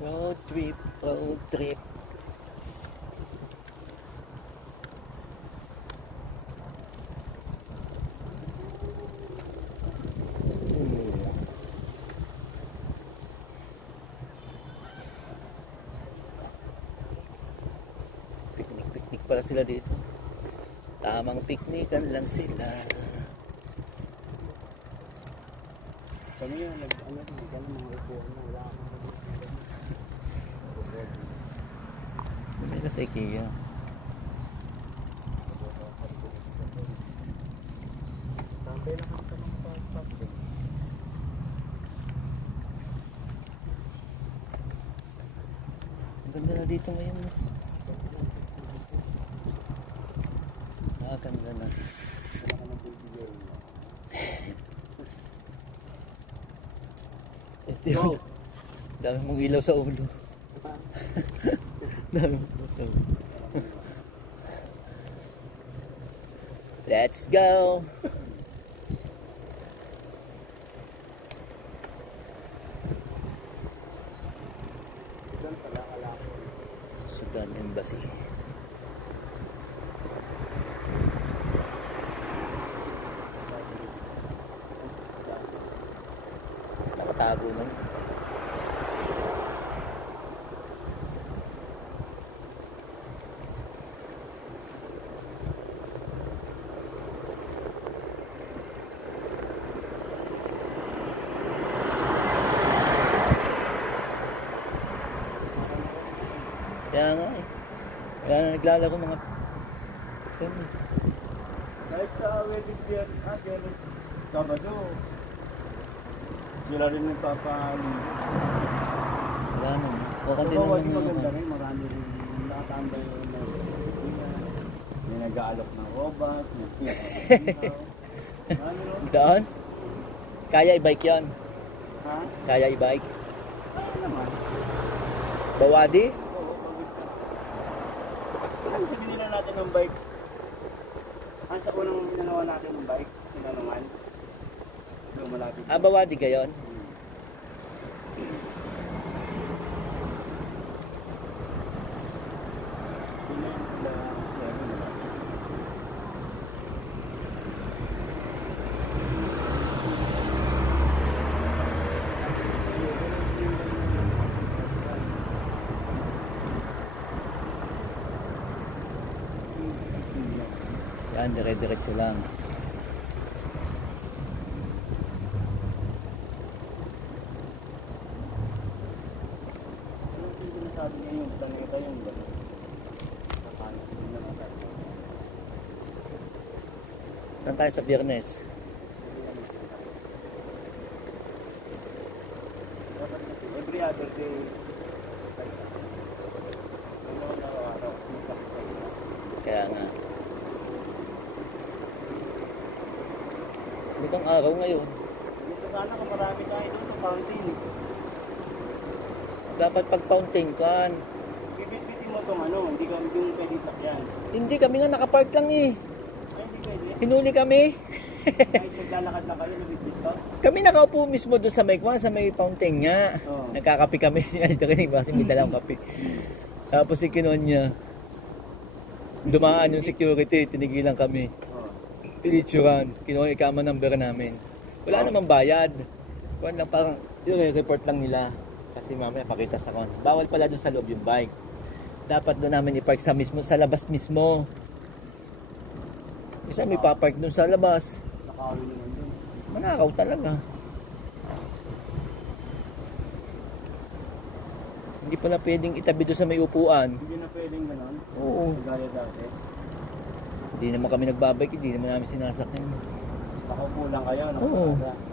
Road trip, road trip. Picnic pala sila dito. Tamang piknikan lang sila. Kami yan, mga upuan na wala akong Bumili ka sa IKEA. Tambay na kami sa mga pag-pag. Ang ganda na dito ngayon. Ganda na. Ito, dami mong ilaw sa ulo. Dami mong ilaw sa ulo. Let's go! Sudan Embassy. Nakatago naman. Kaya nga eh. Kaya na naglalaro mga Kahit sa wedding day Sabado, sila rin wala naman. O konti so, naman maganda rin, marami rin nakatambay na may nag-aalok ng robot, Doon? Kaya i-bike yan? Ha? Kaya i-bike? Ano naman? Bawadi? Oo, ano sabihin na natin ng bike? Ang sa unang ginawa natin ng bike, sinanungan. Doon malapit. Bawadi gayon? Yan, dire-diretso lang. Sabi niya yung planeta yung Saan tayo sa Biyernes? Every other day. Kaya nga. Itong araw ngayon. Dito sana kung marami tayo dito sa fountain. Dapat pag fountain kan. Bibit-bitin mo itong ano, hindi kami yung pwede sakyan. Hindi kami nga nakapark lang eh. Ay, hindi pwede. Hinuli kami. Kahit naglalakad na kayo, nabit-bit ka. Kami nakaupo mismo doon sa may fountain nga. Oo. Nagkakape kami. Dito rin kasi may dalang kape. Tapos si Kinon niya. Dumaan yung security, tinigilan kami. Pinituran, kinuha yung kama number namin. Wala namang bayad. Kuwan lang parang report lang nila. Kasi mamaya pakita sa kon. Bawal pala doon sa loob yung bike. Dapat doon namin i-park sa mismo, sa labas mismo. Isa may papark doon sa labas. Nakawin naman dun. Manakaw talaga. Hindi pala pwedeng itabi doon sa may upuan. Hindi na pwedeng gano'n. Oo. Gaya dati. Hindi naman kami nagbabike, hindi naman namin sinasakyan. Nakaupo lang kayo. Oo. Nakaupo.